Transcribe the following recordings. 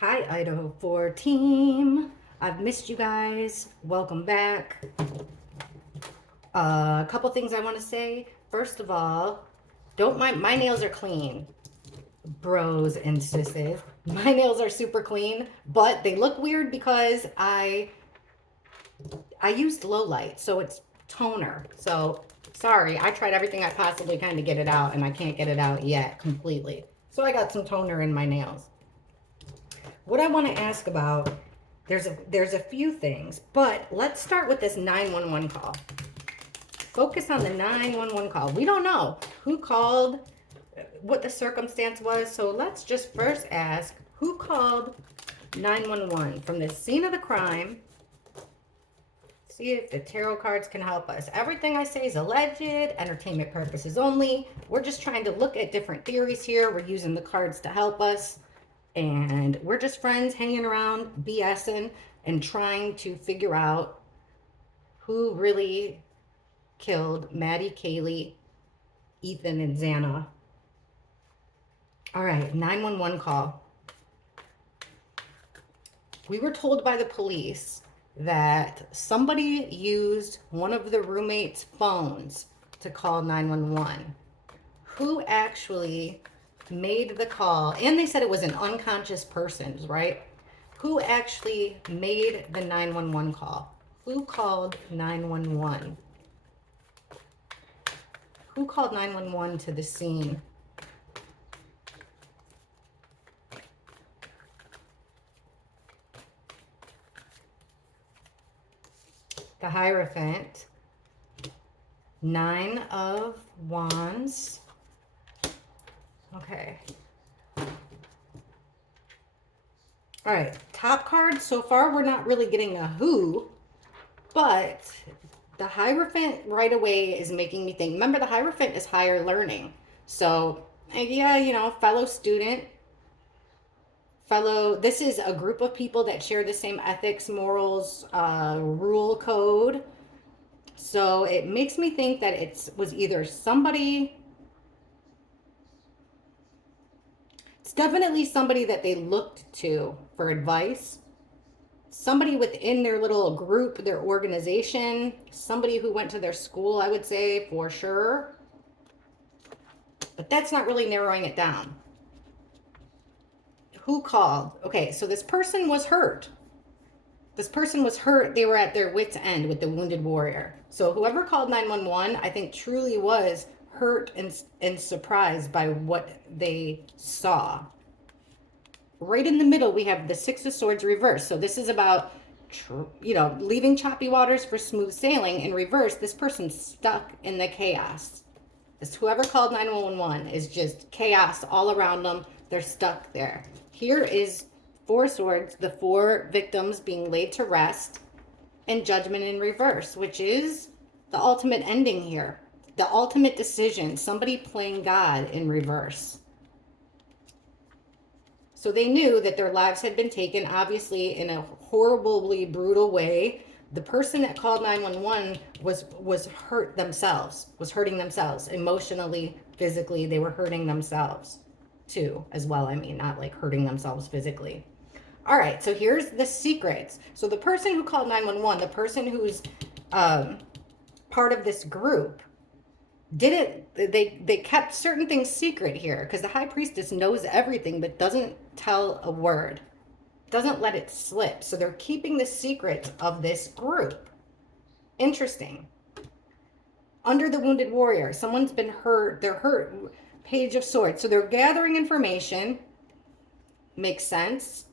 Hi, Idaho 4 team. I've missed you guys. Welcome back. A couple things I want to say. First of all, don't mind my nails are clean, bros and sisses. My nails are super clean, but they look weird because I used low light, so it's toner. So sorry, I tried everything I possibly can to get it out, and I can't get it out yet completely. So I got some toner in my nails. What I want to ask about, there's a few things, but let's start with this 911 call. Focus on the 911 call. We don't know who called, what the circumstance was, so let's just first ask who called 911 from the scene of the crime. See if the tarot cards can help us. Everything I say is alleged, entertainment purposes only. We're just trying to look at different theories here. We're using the cards to help us. And we're just friends hanging around, BSing, and trying to figure out who really killed Maddie, Kaylee, Ethan, and Xana. All right, 911 call. We were told by the police that somebody used one of the roommates' phones to call 911. Who actually made the call? And they said it was an unconscious person, right? Who actually made the 911 call? Who called 911? Who called 911 to the scene? The Hierophant, 9 of Wands. Okay. All right, top card. So far, we're not really getting a who, but the Hierophant right away is making me think. Remember, the Hierophant is higher learning. So, yeah, you know, fellow student, this is a group of people that share the same ethics, morals, rule code. So it makes me think that it was either somebody, it's definitely somebody that they looked to for advice, somebody within their little group, their organization, somebody who went to their school, I would say for sure. But that's not really narrowing it down. Who called? Okay, so this person was hurt. This person was hurt. They were at their wits' end with the wounded warrior. So whoever called 911, I think truly was hurt and surprised by what they saw. Right in the middle, we have the Six of Swords reversed. So this is about, you know, leaving choppy waters for smooth sailing. In reverse, this person's stuck in the chaos. This whoever called 911 is just chaos all around them. They're stuck there. Here is Four Swords, the four victims being laid to rest, and Judgment in reverse, which is the ultimate ending here. The ultimate decision, somebody playing God in reverse. So they knew that their lives had been taken, obviously, in a horribly brutal way. The person that called 911 was hurt themselves, was hurting themselves emotionally, physically. They were hurting themselves too, as well. I mean, not like hurting themselves physically. All right, so here's the secrets. So the person who called 911, the person who's part of this group, they kept certain things secret here because the high priestess knows everything but doesn't tell a word, doesn't let it slip. So they're keeping the secret of this group. Interesting. Under the wounded warrior, someone's been hurt. They're hurt. Page of Swords. So they're gathering information. Makes sense.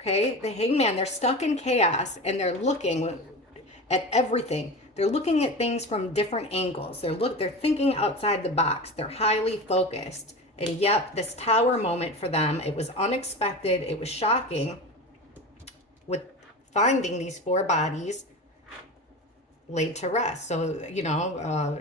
Okay, the Hangman, they're stuck in chaos and they're looking at everything. They're looking at things from different angles. They're thinking outside the box. They're highly focused. And yep, this tower moment for them, it was unexpected. It was shocking with finding these four bodies laid to rest. So, you know,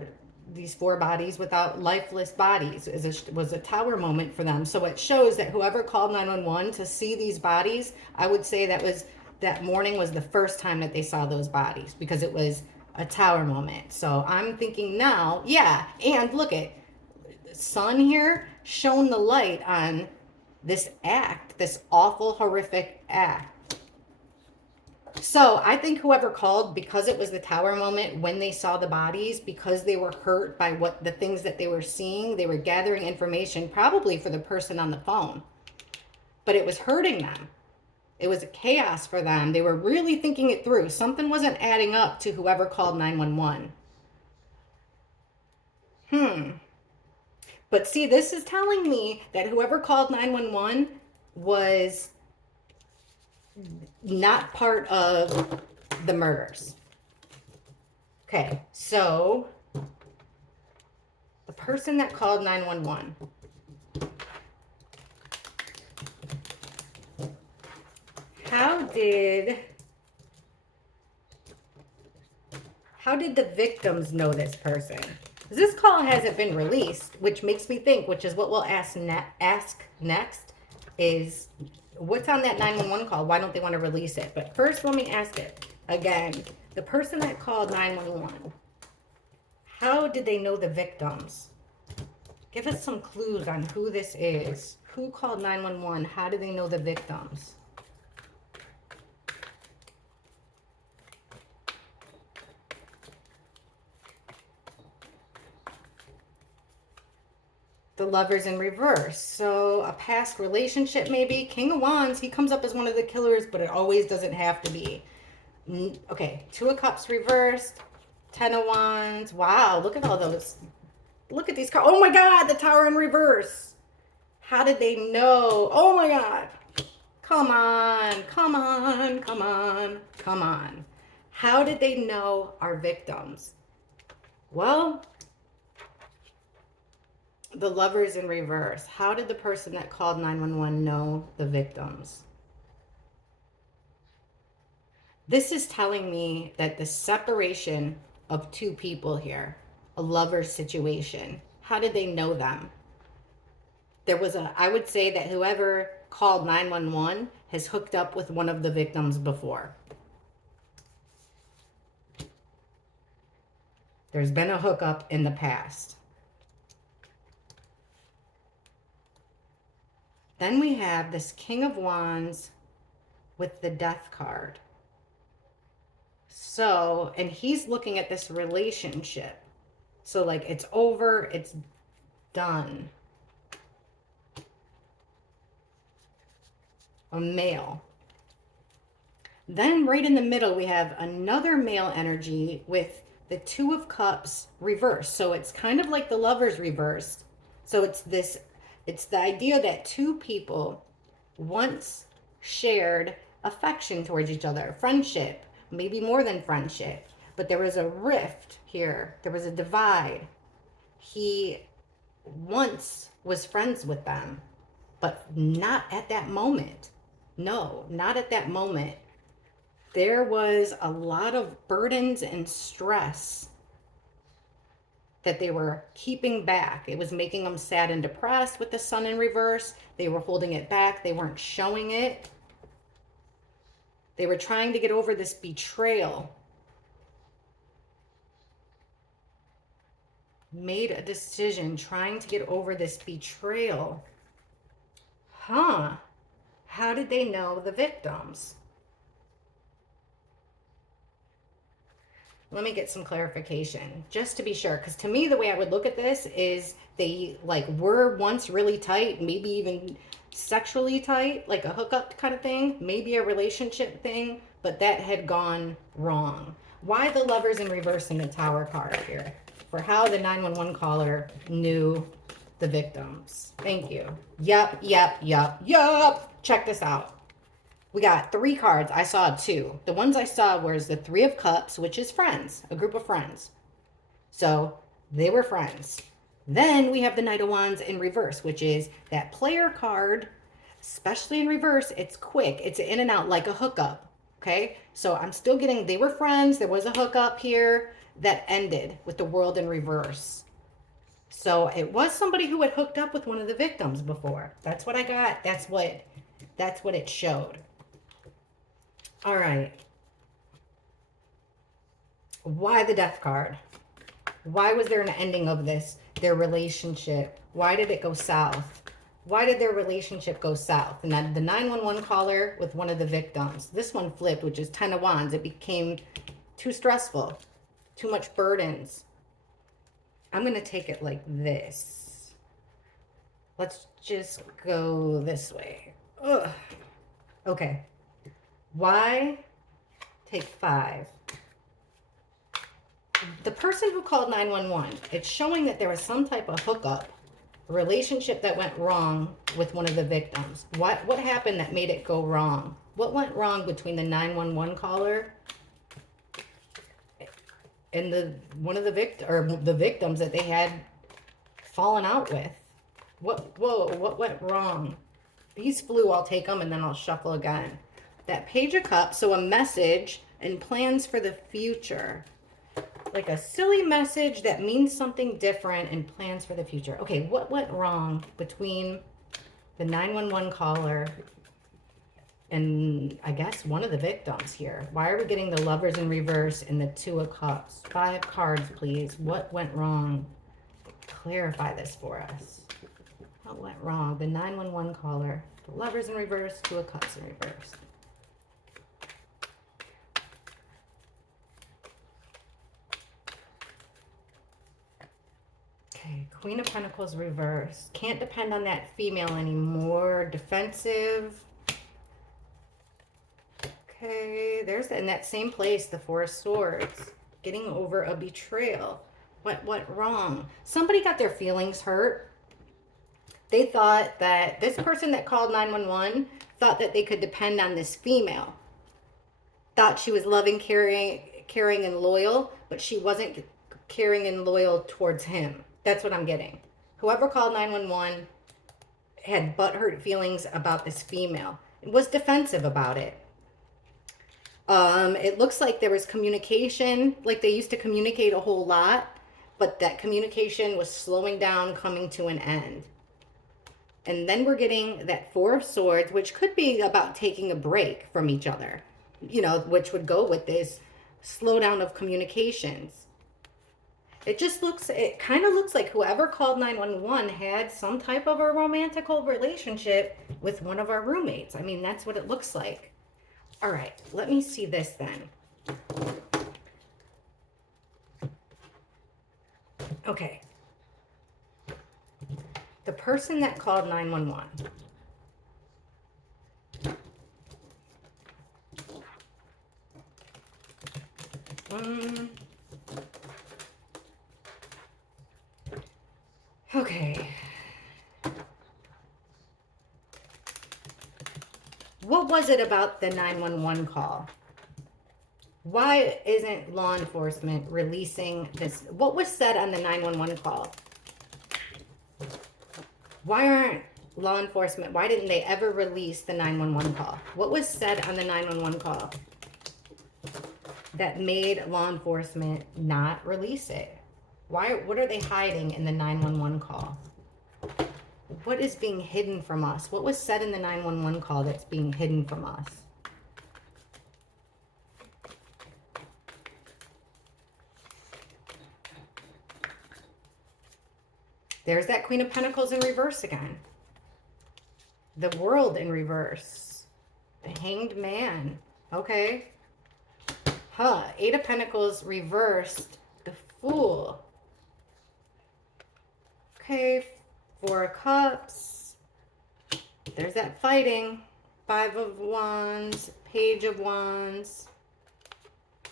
these four bodies without lifeless bodies was a tower moment for them. So it shows that whoever called 911 to see these bodies, I would say that morning was the first time that they saw those bodies because it was a tower moment. So I'm thinking now, yeah, and look at sun here shone the light on this act, this awful, horrific act. So I think whoever called, because it was the tower moment when they saw the bodies, because they were hurt by what the things that they were seeing, they were gathering information probably for the person on the phone, but it was hurting them. It was a chaos for them. They were really thinking it through. Something wasn't adding up to whoever called 911. But see, this is telling me that whoever called 911 was not part of the murders. Okay, so the person that called 911. How did the victims know this person? This call hasn't been released, which makes me think, which is what we'll ask next, is what's on that 911 call? Why don't they want to release it? But first, let me ask it again. The person that called 911, how did they know the victims? Give us some clues on who this is. Who called 911? How do they know the victims? The Lovers in reverse. So a past relationship maybe. King of Wands, he comes up as one of the killers, but it always doesn't have to be. Okay, Two of Cups reversed. 10 of Wands. Wow, look at all those. Look at these cards. Oh my God, the Tower in reverse. How did they know? Oh my God. Come on, come on, come on, come on. How did they know our victims? Well, the Lovers in reverse. How did the person that called 911 know the victims? This is telling me that the separation of two people here, a lover situation, how did they know them? I would say that whoever called 911 has hooked up with one of the victims before. There's been a hookup in the past. Then we have this King of Wands with the Death card. So, and he's looking at this relationship. So like it's over, it's done. A male. Then right in the middle, we have another male energy with the Two of Cups reversed. So it's kind of like the Lovers reversed. So it's the idea that two people once shared affection towards each other, friendship, maybe more than friendship, but there was a rift here. There was a divide. He once was friends with them, but not at that moment. No, not at that moment. There was a lot of burdens and stress that they were keeping back. It was making them sad and depressed with the Sun in reverse. They were holding it back. They weren't showing it. They were trying to get over this betrayal. Made a decision trying to get over this betrayal. How did they know the victims? Let me get some clarification just to be sure, because to me the way I would look at this is they like were once really tight, maybe even sexually tight, like a hookup kind of thing, maybe a relationship thing, but that had gone wrong. Why the Lovers in reverse in the Tower card here? For how the 911 caller knew the victims. Thank you. Yup. Check this out. We got 3 cards. I saw 2. The ones I saw was the Three of Cups, which is friends, a group of friends. So they were friends. Then we have the Knight of Wands in reverse, which is that player card, especially in reverse. It's quick. It's in and out like a hookup. Okay. So I'm still getting, they were friends. There was a hookup here that ended with the World in reverse. So it was somebody who had hooked up with one of the victims before. That's what I got. That's what it showed. All right. Why the Death card? Why was there an ending of this, their relationship? Why did it go south? Why did their relationship go south? And then the 911 caller with one of the victims. This one flipped, which is 10 of Wands. It became too stressful, too much burdens. I'm going to take it like this. Let's just go this way. Ugh. Okay. Why? Take 5. The person who called 911, it's showing that there was some type of hookup, a relationship that went wrong with one of the victims. What happened that made it go wrong? What went wrong between the 911 caller and the victims that they had fallen out with? What went wrong? These flew, I'll take them and then I'll shuffle again. That Page of Cups, so a message and plans for the future. Like a silly message that means something different and plans for the future. Okay, what went wrong between the 911 caller and I guess one of the victims here? Why are we getting the Lovers in reverse and the 2 of Cups? 5 cards, please. What went wrong? Clarify this for us. What went wrong? The 911 caller, the Lovers in reverse, 2 of Cups in reverse. Okay, Queen of Pentacles reverse. Can't depend on that female anymore. Defensive. Okay, there's in that same place, the 4 of Swords. Getting over a betrayal. What went wrong? Somebody got their feelings hurt. They thought that this person that called 911 thought that they could depend on this female. Thought she was loving, caring, and loyal, but she wasn't caring and loyal towards him. That's what I'm getting. Whoever called 911 had butthurt feelings about this female. It was defensive about it. It looks like there was communication, like they used to communicate a whole lot, but that communication was slowing down, coming to an end. And then we're getting that 4 of Swords, which could be about taking a break from each other, you know, which would go with this slowdown of communications. It kind of looks like whoever called 911 had some type of a romantical relationship with one of our roommates. I mean, that's what it looks like. All right, let me see this then. Okay. The person that called 911. Okay. What was it about the 911 call? Why isn't law enforcement releasing this? What was said on the 911 call? Why aren't law enforcement, why didn't they ever release the 911 call? What was said on the 911 call that made law enforcement not release it? What are they hiding in the 911 call? What is being hidden from us? What was said in the 911 call that's being hidden from us? There's that Queen of Pentacles in reverse again. The World in reverse. The Hanged Man. Okay. 8 of Pentacles reversed. The Fool. Okay. 4 of Cups. There's that fighting. 5 of Wands. Page of Wands.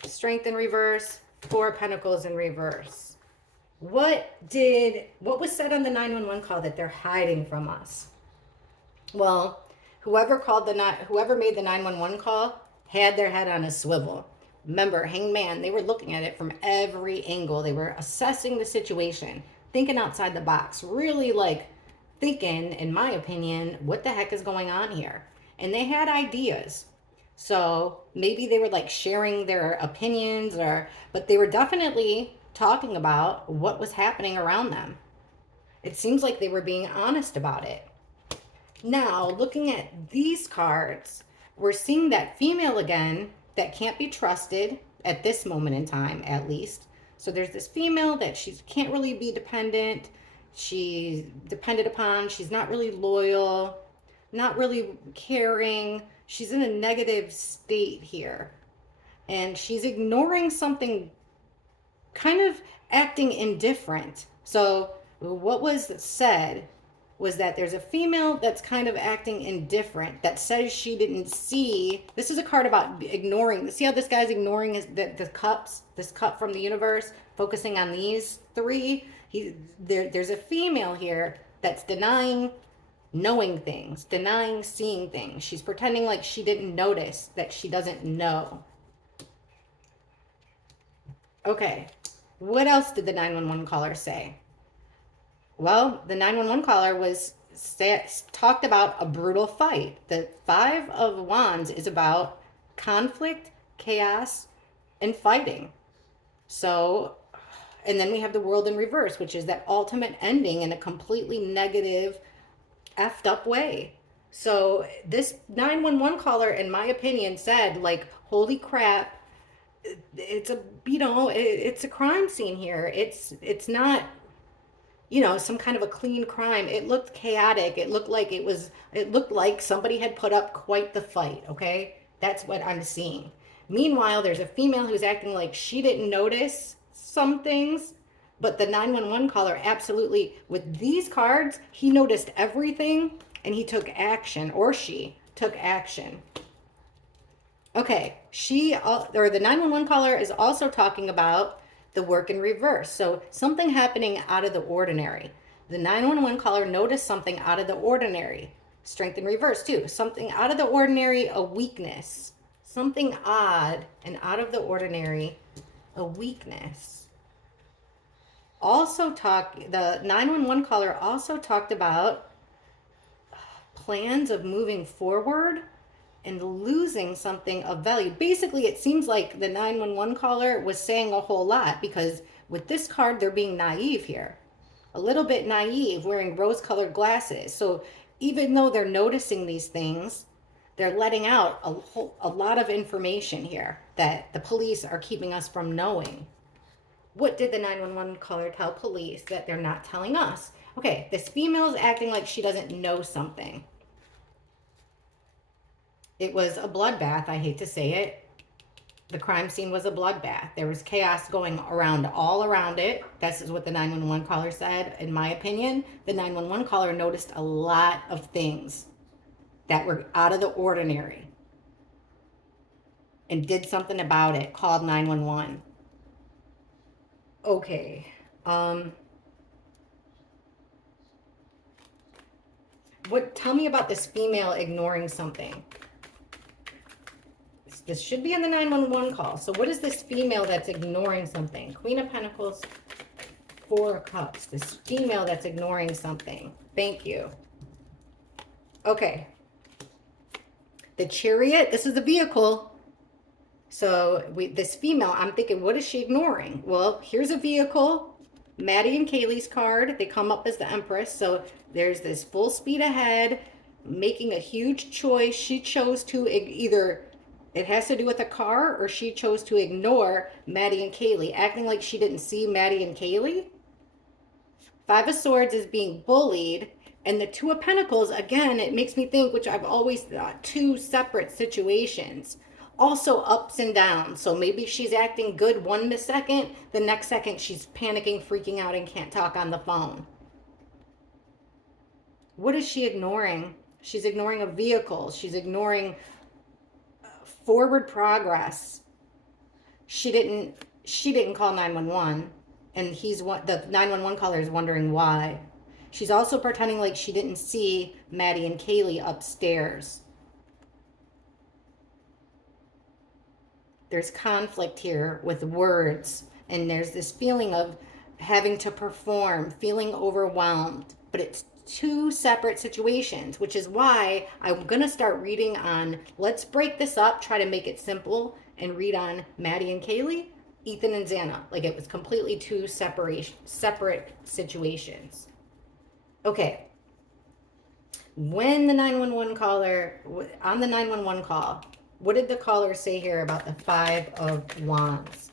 Strength in reverse. 4 of Pentacles in reverse. What was said on the 911 call that they're hiding from us? Well, whoever made the 911 call had their head on a swivel. Remember, Hanged Man, they were looking at it from every angle. They were assessing the situation, thinking outside the box, really like thinking, in my opinion, what the heck is going on here? And they had ideas. So maybe they were like sharing their opinions but they were definitely talking about what was happening around them. It seems like they were being honest about it. Now, looking at these cards, we're seeing that female again that can't be trusted at this moment in time, at least. So there's this female that she can't really be dependent. She's depended upon. She's not really loyal, not really caring. She's in a negative state here. And she's ignoring something, kind of acting indifferent. So, what was said was that there's a female that's kind of acting indifferent, that says she didn't see. This is a card about ignoring. See how this guy's ignoring the cups, this cup from the universe, focusing on these three. There's a female here that's denying knowing things, denying seeing things. She's pretending like she didn't notice, that she doesn't know. Okay, what else did the 911 caller say? Well, the 911 caller talked about a brutal fight. The Five of Wands is about conflict, chaos, and fighting. So, and then we have the World in reverse, which is that ultimate ending in a completely negative, effed up way. So this 911 caller, in my opinion, said, like, holy crap, it's a, it's a crime scene here. It's not, some kind of a clean crime. It looked chaotic. It looked like somebody had put up quite the fight, okay? That's what I'm seeing. Meanwhile, there's a female who's acting like she didn't notice some things, but the 911 caller absolutely, with these cards, he noticed everything and he took action, or she took action. Okay, the 911 caller is also talking about the work in reverse. So something happening out of the ordinary. The 911 caller noticed something out of the ordinary. Strength in reverse too. Something out of the ordinary, a weakness. Something odd and out of the ordinary, a weakness. The 911 caller also talked about plans of moving forward and losing something of value. Basically, it seems like the 911 caller was saying a whole lot, because with this card, they're being naive here. A little bit naive, wearing rose-colored glasses. So even though they're noticing these things, they're letting out a lot of information here that the police are keeping us from knowing. What did the 911 caller tell police that they're not telling us? Okay, this female's acting like she doesn't know something. It was a bloodbath. I hate to say it. The crime scene was a bloodbath. There was chaos going around, all around it. This is what the 911 caller said. In my opinion, the 911 caller noticed a lot of things that were out of the ordinary and did something about it, called 911. Okay. Tell me about this female ignoring something. This should be in the 911 call. So what is this female that's ignoring something? Queen of Pentacles, Four of Cups. This female that's ignoring something. Thank you. Okay. The Chariot, this is the vehicle. So this female, I'm thinking, what is she ignoring? Well, here's a vehicle. Maddie and Kaylee's card. They come up as the Empress. So there's this full speed ahead, making a huge choice. She chose to either... It has to do with a car, or she chose to ignore Maddie and Kaylee, acting like she didn't see Maddie and Kaylee. Five of Swords is being bullied. And the Two of Pentacles, again, it makes me think, which I've always thought, two separate situations. Also ups and downs. So maybe she's acting good one second. The next second, she's panicking, freaking out, and can't talk on the phone. What is she ignoring? She's ignoring a vehicle. She's ignoring forward progress. She didn't call 911, and the 911 caller is wondering why. She's also pretending like she didn't see Maddie and Kaylee upstairs. There's conflict here with words, and there's this feeling of having to perform, feeling overwhelmed, but it's two separate situations, which is why I'm going to start reading on, let's break this up, try to make it simple, and read on Maddie and Kaylee, Ethan and Xana. Like it was completely two separate situations. Okay. When the 911 caller, on the 911 call, what did the caller say here about the Five of Wands?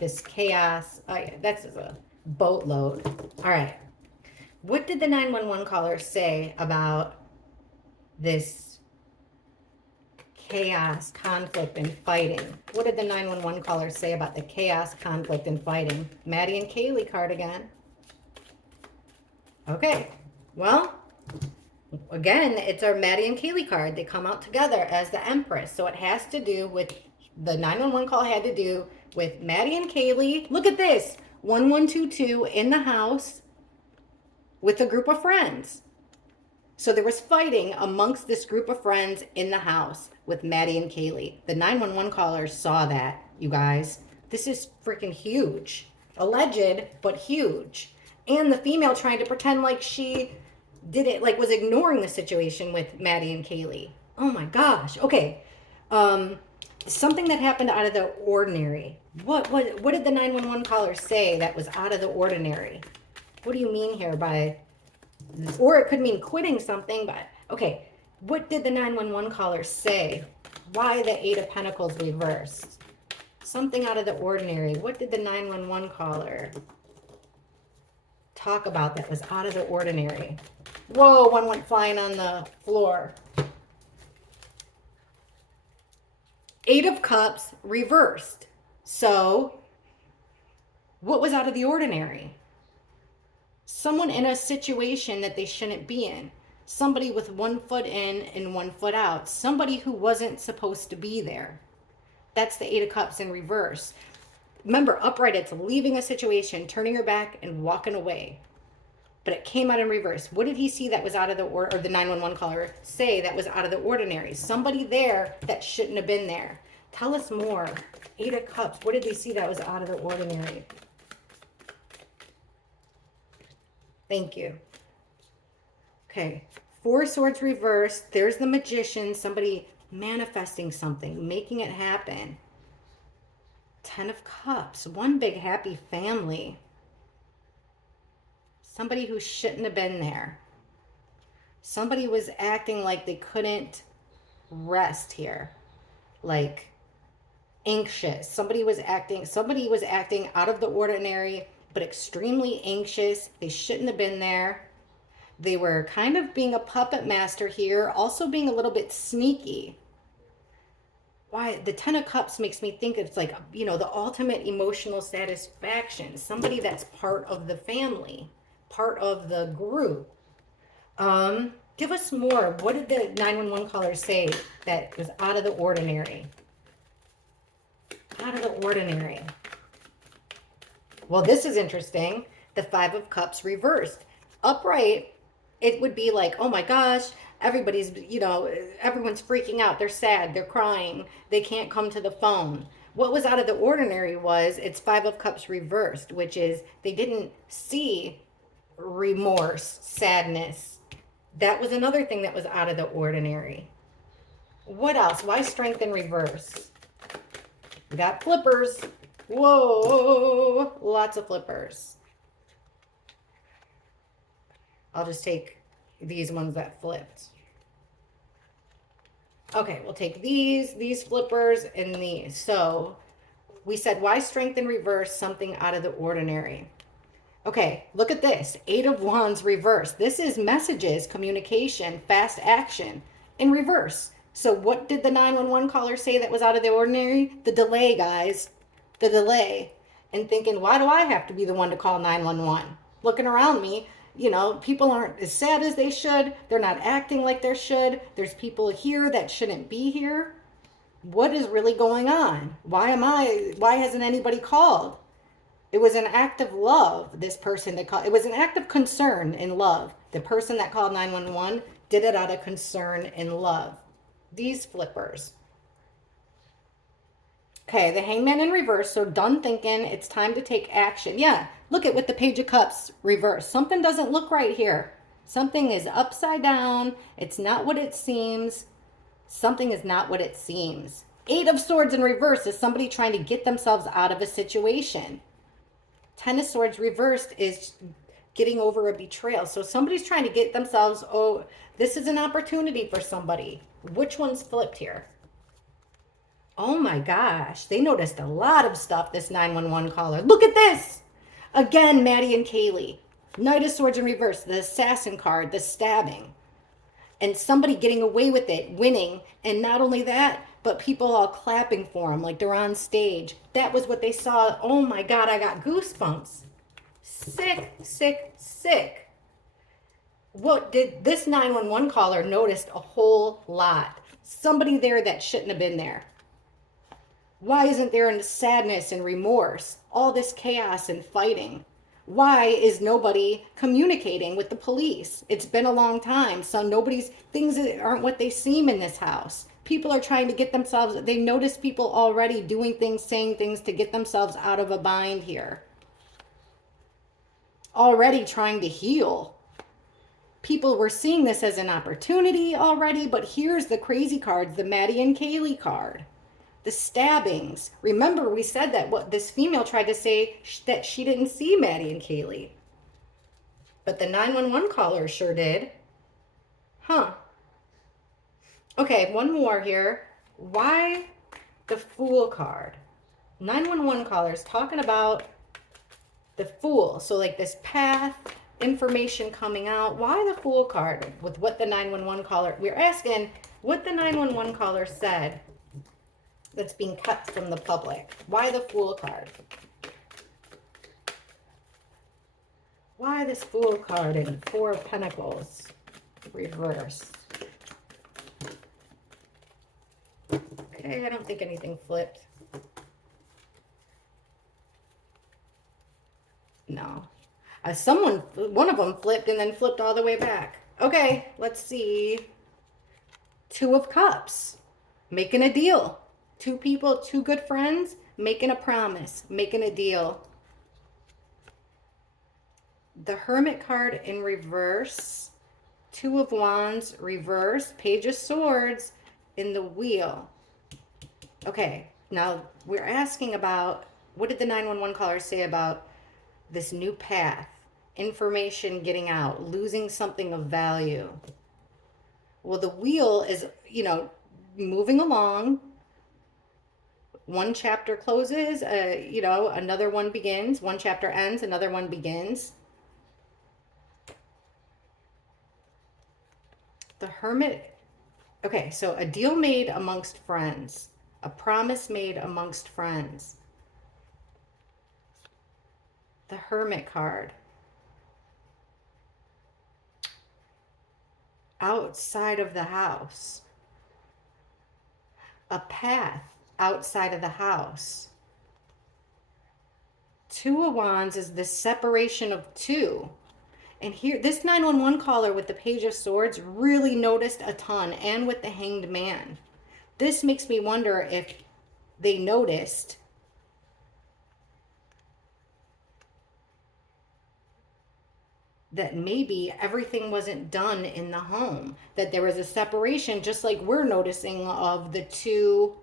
This chaos, that's a boatload. All right. What did the 911 caller say about this chaos, conflict, and fighting? What did the 911 caller say about the chaos, conflict, and fighting? Maddie and Kaylee card again. Okay, well, again, it's our Maddie and Kaylee card. They come out together as the Empress. So it has to do with, the 911 call had to do with Maddie and Kaylee. Look at this, 1122 in the house with a group of friends. So there was fighting amongst this group of friends in the house with Maddie and Kaylee. The 911 callers saw that, you guys. This is freaking huge. Alleged, but huge. And the female trying to pretend like she did it, like was ignoring the situation with Maddie and Kaylee. Oh my gosh. Okay. Something that happened out of the ordinary. What did the 911 caller say that was out of the ordinary? What do you mean here by, or it could mean quitting something, but okay. What did the 911 caller say? Why the 8 of Pentacles reversed? Something out of the ordinary. What did the 911 caller talk about that was out of the ordinary? Whoa, one went flying on the floor. 8 of Cups reversed. So, what was out of the ordinary? Someone in a situation that they shouldn't be in. Somebody with 1 foot in and 1 foot out. Somebody who wasn't supposed to be there. That's the 8 of Cups in reverse. Remember, upright, it's leaving a situation, turning your back and walking away. But it came out in reverse. What did he see that was out of the, or the 911 caller say that was out of the ordinary? Somebody there that shouldn't have been there. Tell us more. 8 of Cups. What did he see that was out of the ordinary? Thank you. Okay. 4 Swords reversed. There's the Magician. Somebody manifesting something, making it happen. 10 of Cups. One big happy family. Somebody who shouldn't have been there. Somebody was acting like they couldn't rest here. Like anxious. Somebody was acting out of the ordinary, but extremely anxious. They shouldn't have been there. They were kind of being a puppet master here, also being a little bit sneaky. Why? The 10 of Cups makes me think it's like, you know, the ultimate emotional satisfaction. Somebody that's part of the family, part of the group. Give us more. What did the 911 caller say that was out of the ordinary? Out of the ordinary. Well, this is interesting. The 5 of Cups reversed. Upright, it would be like, oh my gosh, everybody's, you know, everyone's freaking out. They're sad. They're crying. They can't come to the phone. What was out of the ordinary was it's 5 of Cups reversed, which is they didn't see remorse, sadness. That was another thing that was out of the ordinary. What else? Why strength in reverse? We got flippers. Whoa, lots of flippers. I'll just take these ones that flipped. Okay, we'll take these flippers, and these. So we said, why strength in reverse? Something out of the ordinary. Okay, look at this. 8 of Wands reverse. This is messages, communication, fast action in reverse. So what did the 911 caller say that was out of the ordinary? The delay, guys. The delay. And thinking, why do I have to be the one to call 911? Looking around me, you know, people aren't as sad as they should. They're not acting like they should. There's people here that shouldn't be here. What is really going on? Why hasn't anybody called? It was an act of love, this person that called. It was an act of concern and love. The person that called 911 did it out of concern and love. These flippers. Okay, the Hangman in reverse. So done thinking. It's time to take action. Yeah, look at with the Page of Cups reverse. Something doesn't look right here. Something is upside down. It's not what it seems. Something is not what it seems. 8 of Swords in reverse is somebody trying to get themselves out of a situation. 10 of Swords reversed is getting over a betrayal. So somebody's trying to get themselves, oh, this is an opportunity for somebody. Which one's flipped here? Oh my gosh, they noticed a lot of stuff, this 911 caller. Look at this. Again, Maddie and Kaylee. Knight of Swords in reverse, the assassin card, the stabbing. And somebody getting away with it, winning. And not only that, but people all clapping for them like they're on stage. That was what they saw. Oh my God, I got goosebumps. Sick, sick, sick. What did this 911 caller noticed a whole lot? Somebody there that shouldn't have been there. Why isn't there sadness and remorse? All this chaos and fighting. Why is nobody communicating with the police? It's been a long time, so things aren't what they seem in this house. People are trying to get themselves, they notice people already doing things, saying things to get themselves out of a bind here. Already trying to heal. People were seeing this as an opportunity already, but here's the crazy cards, the Maddie and Kaylee card. The stabbings. Remember, we said that what this female tried to say that she didn't see Maddie and Kaylee. But the 911 caller sure did. Huh. Okay, one more here. Why the Fool card? 911 callers talking about the Fool. So like this path, information coming out. Why the Fool card with what the 911 caller, we're asking what the 911 caller said that's being kept from the public. Why the Fool card? Why this Fool card in Four of Pentacles reverse? Okay, I don't think anything flipped. No. One of them flipped and then flipped all the way back. Okay, let's see. Two of Cups. Making a deal. Two people, two good friends, making a promise, making a deal. The Hermit card in reverse. Two of Wands, reverse. Page of Swords in the Wheel. Okay, now we're asking about, what did the 911 caller say about this new path? Information getting out, losing something of value. Well, the Wheel is, moving along. One chapter closes, another one begins. One chapter ends, another one begins. The Hermit. Okay, so a deal made amongst friends. A promise made amongst friends. The Hermit card. Outside of the house. A path outside of the house. Two of Wands is the separation of two. And here, this 911 caller with the Page of Swords really noticed a ton, and with the Hanged Man. This makes me wonder if they noticed that maybe everything wasn't done in the home, that there was a separation, just like we're noticing of the two,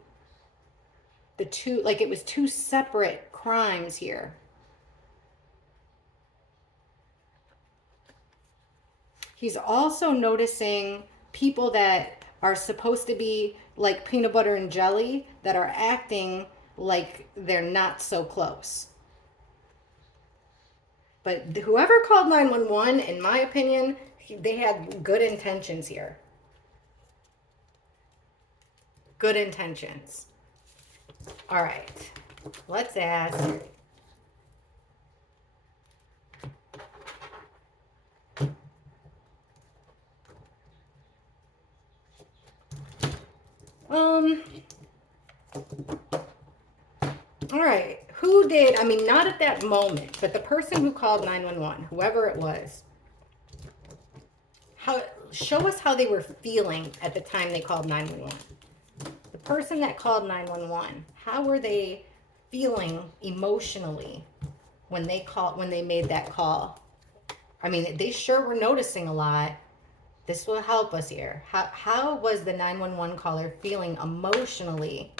like it was two separate crimes here. He's also noticing people that are supposed to be like peanut butter and jelly that are acting like they're not so close. But whoever called 911, in my opinion, they had good intentions here. Good intentions. All right, let's ask. All right, who did, not at that moment, but the person who called 911, whoever it was, show us how they were feeling at the time they called 911. The person that called 911, how were they feeling emotionally when they made that call? They sure were noticing a lot. This will help us here. How was the 911 caller feeling emotionally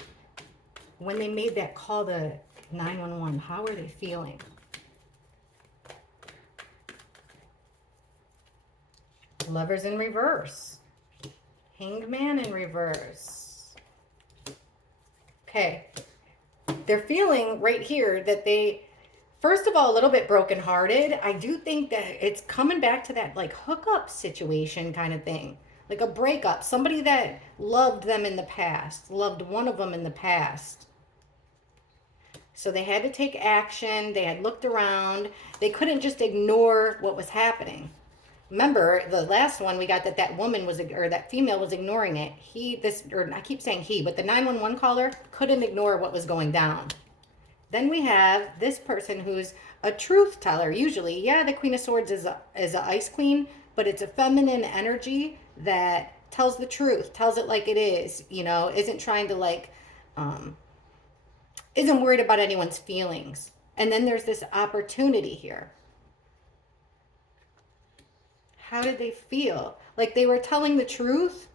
when they made that call to 911? How were they feeling? Lovers in reverse. Hanged Man in reverse. Okay. They're feeling right here that they First of all, a little bit brokenhearted. I do think that it's coming back to that like hookup situation kind of thing. Like a breakup. Somebody that loved them in the past, loved one of them in the past. So they had to take action. They had looked around. They couldn't just ignore what was happening. Remember the last one we got that woman was, or that female was ignoring it. Or I keep saying he, but the 911 caller couldn't ignore what was going down. Then we have this person who's a truth teller. Usually, yeah, the Queen of Swords is a ice queen, but it's a feminine energy that tells the truth, tells it like it is, isn't trying to isn't worried about anyone's feelings. And then there's this opportunity here. How did they feel? Like they were telling the truth?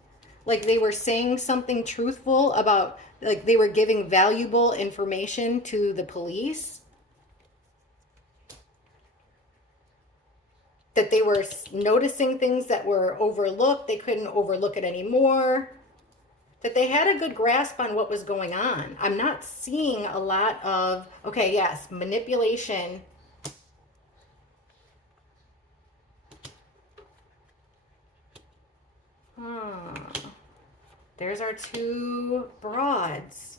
Like they were saying something truthful about, like they were giving valuable information to the police? That they were noticing things that were overlooked, they couldn't overlook it anymore? That they had a good grasp on what was going on. I'm not seeing a lot of, okay, yes, manipulation. There's our two broads,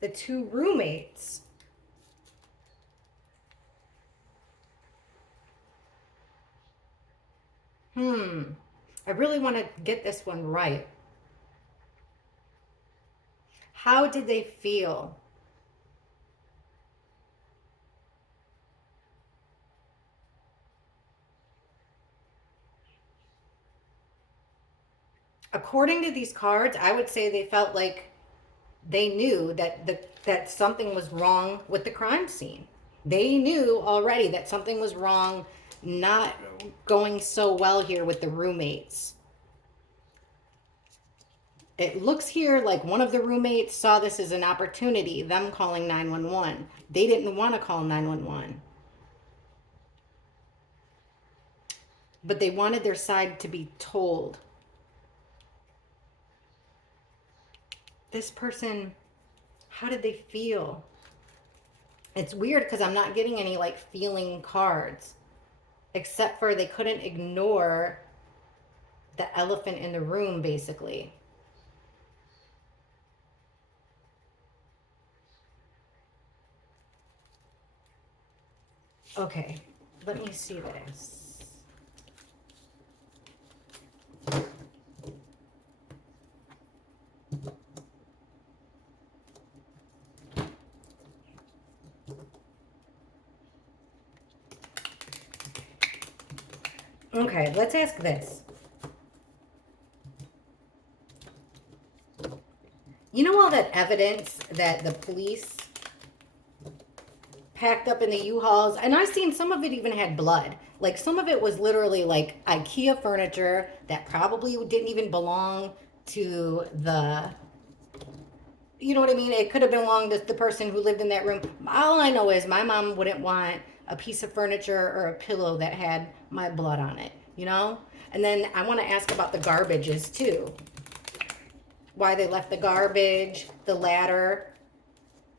the two roommates. I really want to get this one right. How did they feel? According to these cards, I would say they felt like they knew that something was wrong with the crime scene. They knew already that something was wrong, not going so well here with the roommates. It looks here like one of the roommates saw this as an opportunity, them calling 911. They didn't want to call 911. But they wanted their side to be told. This person, how did they feel? It's weird because I'm not getting any like feeling cards, except for they couldn't ignore the elephant in the room, basically. Okay, let me see this. Okay, let's ask this. You know all that evidence that the police packed up in the U-Hauls? And I've seen some of it even had blood. Like some of it was literally like IKEA furniture that probably didn't even belong to the, you know what I mean? It could have belonged to the person who lived in that room. All I know is my mom wouldn't want a piece of furniture or a pillow that had my blood on it, And then I want to ask about the garbages too. Why they left the garbage, the ladder.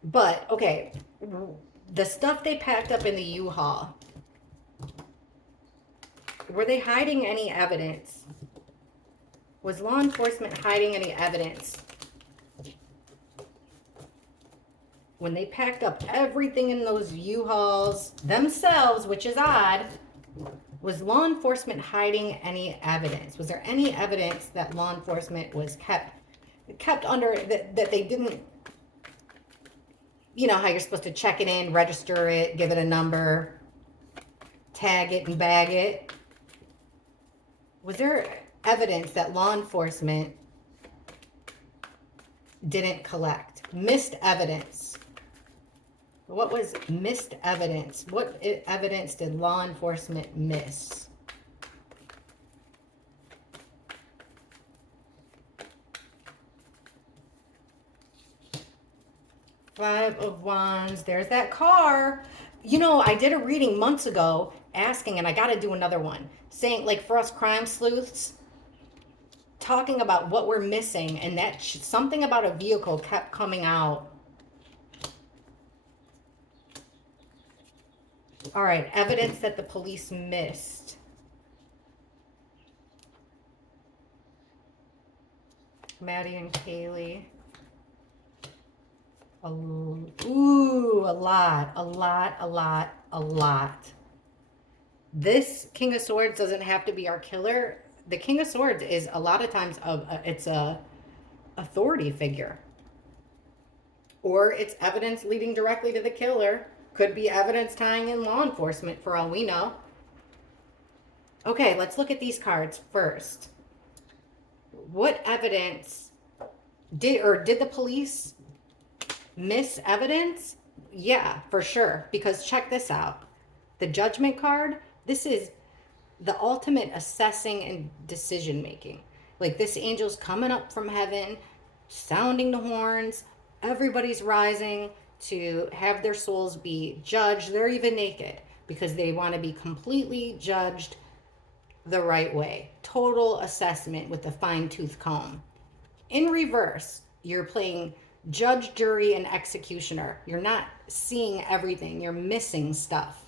But, okay, the stuff they packed up in the U-Haul, were they hiding any evidence? Was law enforcement hiding any evidence? When they packed up everything in those U-Hauls themselves, which is odd, was law enforcement hiding any evidence? Was there any evidence that law enforcement was kept under, that they didn't, you know how you're supposed to check it in, register it, give it a number, tag it and bag it? Was there evidence that law enforcement didn't collect? Missed evidence. What was missed evidence? What evidence did law enforcement miss? Five of Wands. There's that car. I did a reading months ago asking, and I got to do another one, saying, like, for us crime sleuths, talking about what we're missing, and that something about a vehicle kept coming out. All right, evidence that the police missed. Maddie and Kaylee. Ooh, a lot. This King of Swords doesn't have to be our killer. The King of Swords is a lot of times it's a authority figure, or it's evidence leading directly to the killer. Could be evidence tying in law enforcement for all we know. Okay, let's look at these cards first. What evidence did the police miss evidence? Yeah, for sure. Because check this out. The Judgment card, this is the ultimate assessing and decision making. Like, this angel's coming up from heaven, sounding the horns. Everybody's rising to have their souls be judged. They're even naked because they want to be completely judged the right way. Total assessment with a fine-tooth comb. In reverse, you're playing judge, jury, and executioner. You're not seeing everything. You're missing stuff.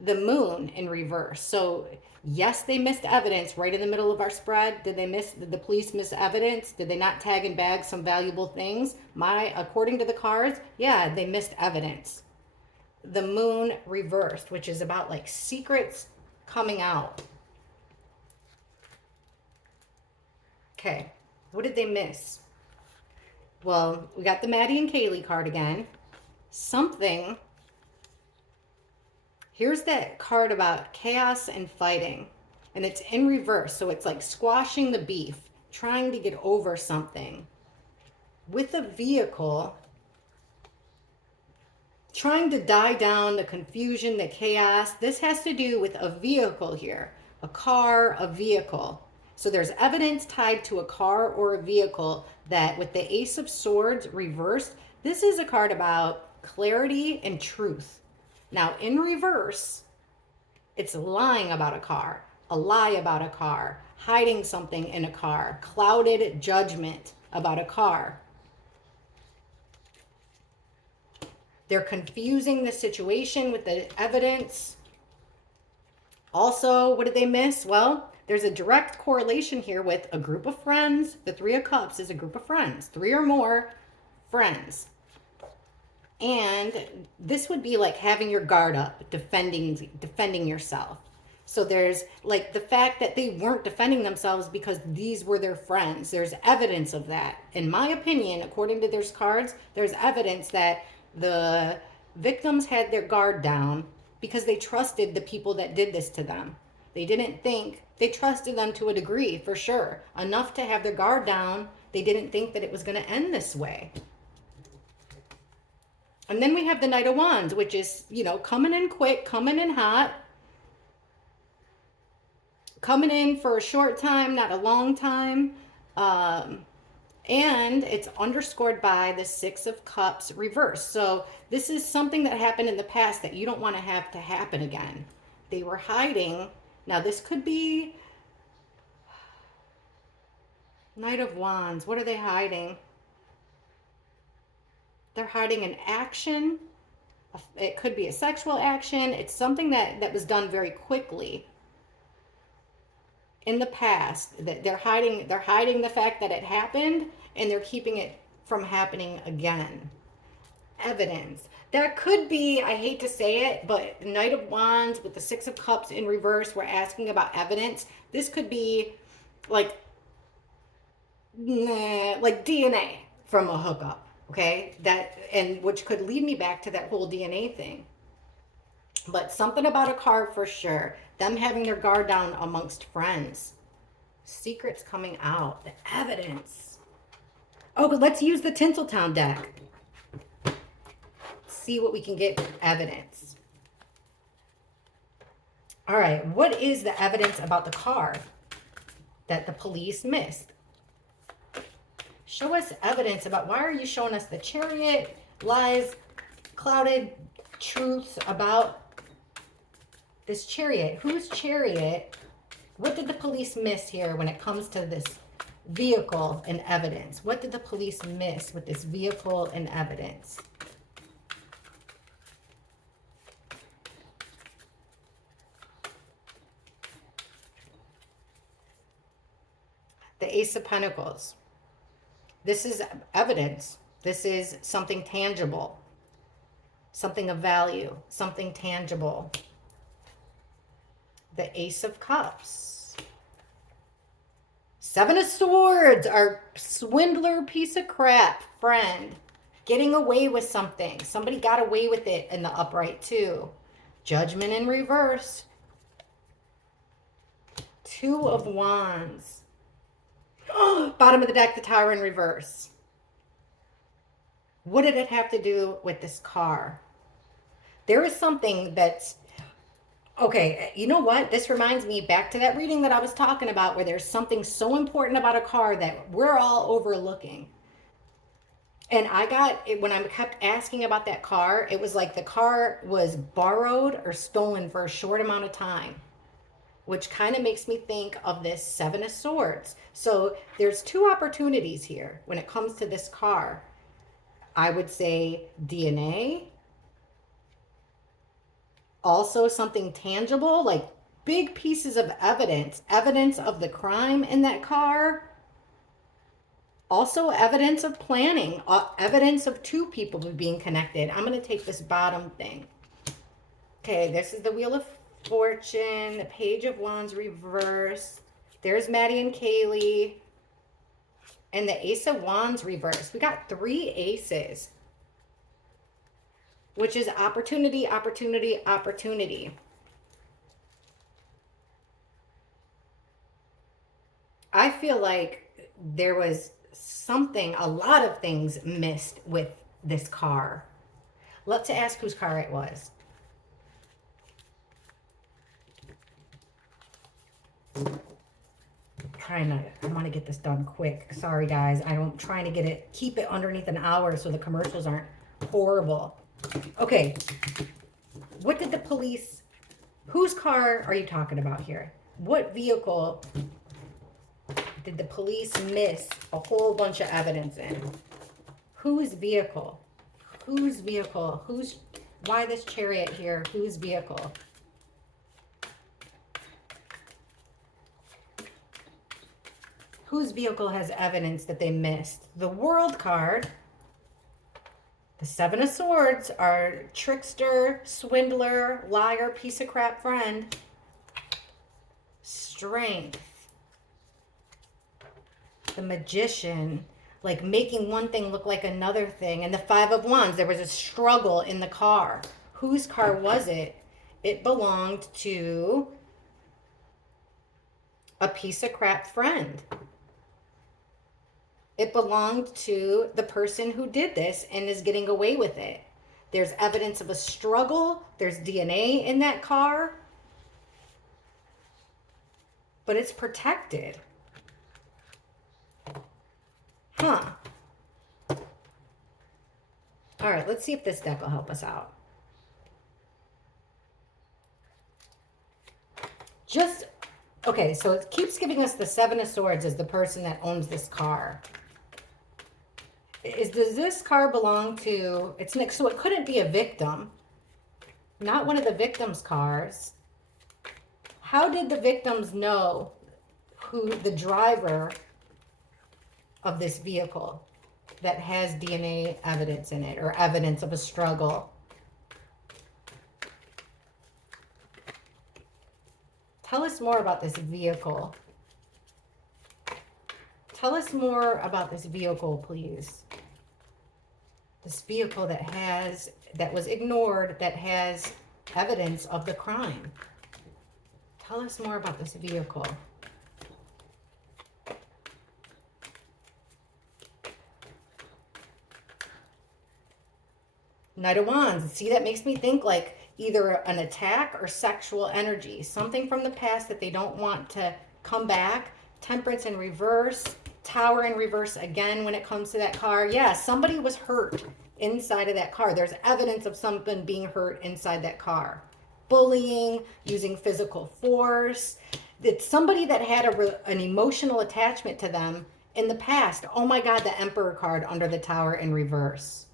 The moon in reverse. So yes, they missed evidence right in the middle of our spread. Did the police miss evidence? Did they not tag and bag some valuable things? According to the cards, yeah, they missed evidence. The moon reversed, which is about like secrets coming out. Okay, what did they miss? Well, we got the Maddie and Kaylee card again. Something. Here's that card about chaos and fighting. And it's in reverse. So it's like squashing the beef, trying to get over something. With a vehicle, trying to die down the confusion, the chaos. This has to do with a vehicle here. A car, a vehicle. So there's evidence tied to a car or a vehicle that with the Ace of Swords reversed, this is a card about clarity and truth. Now, in reverse, it's lying about a car, a lie about a car, hiding something in a car, clouded judgment about a car. They're confusing the situation with the evidence. Also, what did they miss? Well, there's a direct correlation here with a group of friends. The Three of Cups is a group of friends, 3 or more friends. And this would be like having your guard up, defending yourself. So there's like the fact that they weren't defending themselves because these were their friends. There's evidence of that. In my opinion, according to their cards, there's evidence that the victims had their guard down because they trusted the people that did this to them. They trusted them to a degree, for sure. Enough to have their guard down. They didn't think that it was going to end this way. And then we have the Knight of Wands, which is, coming in quick, coming in hot, coming in for a short time, not a long time. And it's underscored by the Six of Cups reversed. So this is something that happened in the past that you don't want to have to happen again. They were hiding. Now, this could be Knight of Wands. What are they hiding? They're hiding an action. It could be a sexual action. It's something that was done very quickly in the past. That they're hiding the fact that it happened, and they're keeping it from happening again. Evidence. That could be, I hate to say it, but Knight of Wands with the Six of Cups in reverse, we're asking about evidence. This could be like DNA from a hookup. Okay, which could lead me back to that whole DNA thing. But something about a card for sure. Them having their guard down amongst friends. Secrets coming out. The evidence. Oh, but let's use the Tinseltown deck. See what we can get with evidence. All right, what is the evidence about the card that the police missed? Show us evidence about, why are you showing us the Chariot, lies, clouded truths about this Chariot? Whose Chariot? What did the police miss here when it comes to this vehicle and evidence? What did the police miss with this vehicle and evidence? the Ace of Pentacles. This is evidence. This is something tangible, something of value, something tangible. The Ace of Cups. Seven of Swords, our swindler piece of crap friend. Getting away with something. Somebody got away with it in the upright too. Judgment in reverse. Two of Wands. Bottom of the deck, the Tower in reverse. What did it have to do with this car? There is something that's... Okay, you know what? This reminds me back to that reading that I was talking about where there's something so important about a car that we're all overlooking. And I got it when I kept asking about that car, it was like the car was borrowed or stolen for a short amount of time, which kind of makes me think of this Seven of Swords. So there's two opportunities here when it comes to this car. I would say DNA. Also something tangible, like big pieces of evidence of the crime in that car. Also evidence of planning, evidence of two people being connected. I'm going to take this bottom thing. Okay, this is the Wheel of Fortune, the Page of Wands reversed. There's Maddie and Kaylee. And the Ace of Wands reversed. We got three aces, which is opportunity, opportunity, opportunity. I feel like there was something, a lot of things missed with this car. Let's ask whose car it was. I want to get this done quick. Sorry guys, I'm trying to keep it underneath an hour so the commercials aren't horrible. Okay, what did the police, whose car are you talking about here? What vehicle did the police miss a whole bunch of evidence in? Whose vehicle? Whose vehicle? Why this Chariot here? Whose vehicle? Whose vehicle has evidence that they missed? The World card. The Seven of Swords are trickster, swindler, liar, piece of crap friend. Strength. The Magician, like making one thing look like another thing. And the Five of Wands, there was a struggle in the car. Whose car was it? It belonged to a piece of crap friend. It belonged to the person who did this and is getting away with it. There's evidence of a struggle. There's DNA in that car. But it's protected. Huh. All right, let's see if this deck will help us out. Okay, so it keeps giving us the Seven of Swords as the person that owns this car. Does this car belong to, so it couldn't be a victim. Not one of the victim's cars. How did the victims know who the driver of this vehicle that has DNA evidence in it or evidence of a struggle? Tell us more about this vehicle. Tell us more about this vehicle, please. This vehicle that was ignored, that has evidence of the crime. Tell us more about this vehicle. Knight of Wands. See, that makes me think like either an attack or sexual energy. Something from the past that they don't want to come back. Temperance in reverse. Tower in reverse again when it comes to that car. Yeah, somebody was hurt inside of that car. There's evidence of something being hurt inside that car. Bullying, using physical force. It's somebody that had an emotional attachment to them in the past. Oh my God, the Emperor card under the Tower in reverse.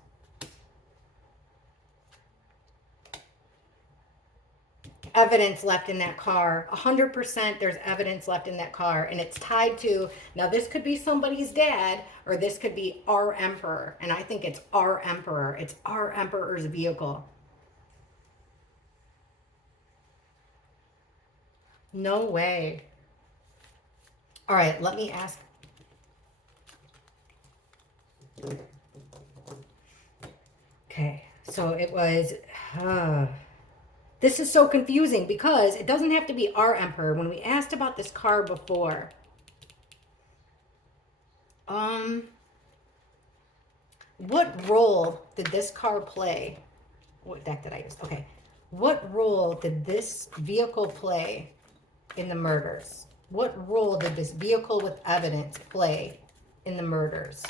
evidence left in that car. 100% there's evidence left in that car. And it's tied to, now this could be somebody's dad, or this could be our emperor. And I think it's our emperor. It's our emperor's vehicle. No way. All right, let me ask. Okay, so it was, this is so confusing because it doesn't have to be our emperor. When we asked about this car before, what role did this car play? What deck did I use? Okay. What role did this vehicle play in the murders? What role did this vehicle with evidence play in the murders?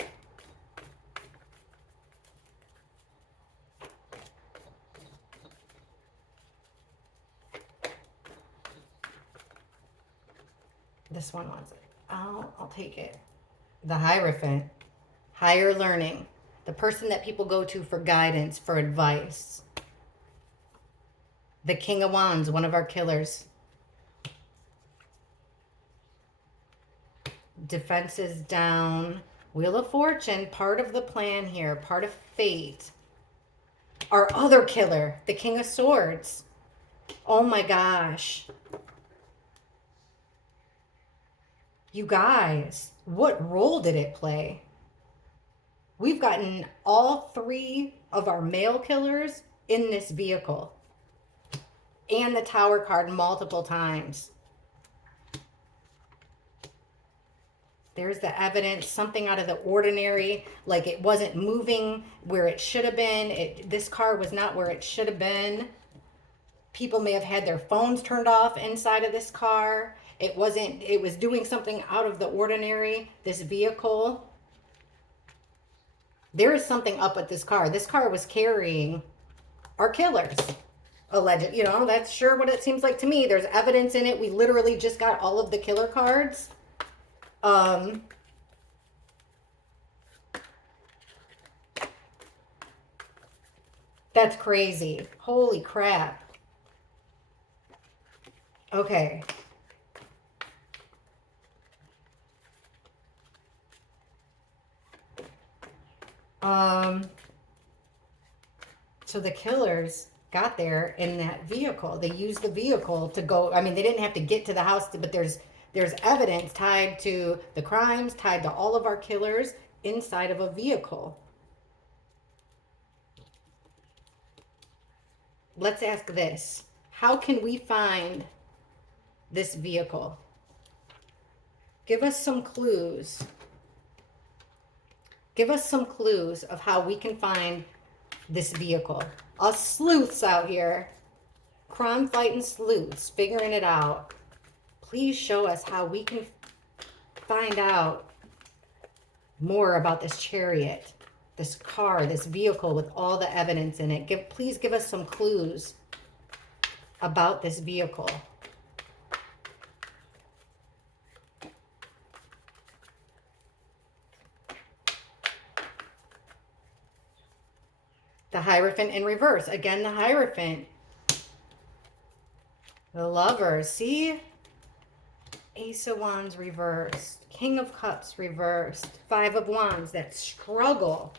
This one was it. I'll take it. The Hierophant. Higher learning. The person that people go to for guidance, for advice. The King of Wands, one of our killers. Defenses down. Wheel of Fortune, part of the plan here, part of fate. Our other killer, the King of Swords. Oh my gosh. You guys, what role did it play? We've gotten all three of our male killers in this vehicle. And the Tower card multiple times. There's the evidence, something out of the ordinary, like it wasn't moving where it should have been. This car was not where it should have been. People may have had their phones turned off inside of this car. It was doing something out of the ordinary, this vehicle. There is something up with this car. This car was carrying our killers. Alleged, that's sure what it seems like to me. There's evidence in it. We literally just got all of the killer cards. That's crazy. Holy crap. Okay. So the killers got there in that vehicle. They used the vehicle to go. I mean, they didn't have to get to the house, but there's evidence tied to the crimes, tied to all of our killers inside of a vehicle. Let's ask this. How can we find this vehicle? Give us some clues. Give us some clues of how we can find this vehicle. Us sleuths out here, crime fighting sleuths, figuring it out. Please show us how we can find out more about this chariot, this car, this vehicle with all the evidence in it. Please give us some clues about this vehicle. The Hierophant in reverse. Again, the Hierophant. The Lovers. See? Ace of Wands reversed. King of Cups reversed. Five of Wands. That struggle.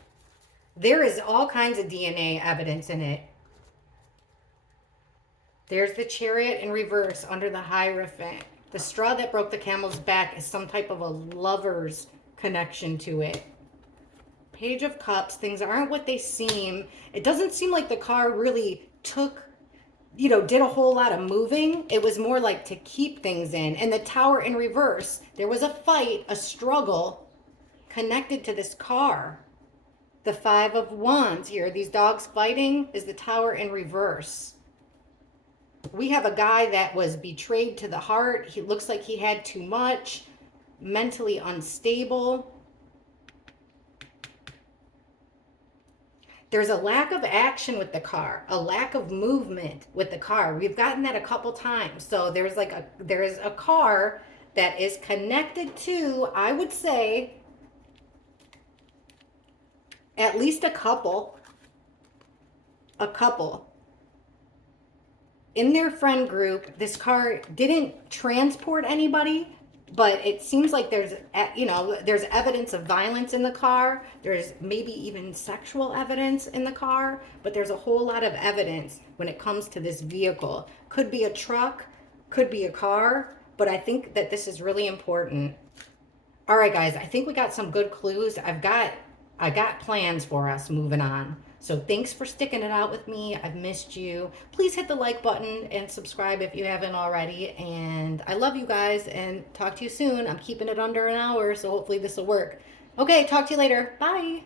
There is all kinds of DNA evidence in it. There's the Chariot in reverse under the Hierophant. The straw that broke the camel's back is some type of a lover's connection to it. Page of Cups, things aren't what they seem. It doesn't seem like the car really did a whole lot of moving. It was more like to keep things in. And the Tower in reverse, there was a fight, a struggle connected to this car. The Five of Wands here, these dogs fighting, is the Tower in reverse. We have a guy that was betrayed to the heart. He looks like he had too much, mentally unstable. There's a lack of action with the car, a lack of movement with the car. We've gotten that a couple times. So there is a car that is connected to, I would say, at least a couple. in their friend group, this car didn't transport anybody, but it seems like there's evidence of violence in the car. There's maybe even sexual evidence in the car, but there's a whole lot of evidence when it comes to this vehicle. Could be a truck, could be a car, but I think that this is really important. All right, guys, I think we got some good clues. I got plans for us moving on. So thanks for sticking it out with me. I've missed you. Please hit the like button and subscribe if you haven't already. And I love you guys and talk to you soon. I'm keeping it under an hour, so hopefully this will work. Okay, talk to you later. Bye.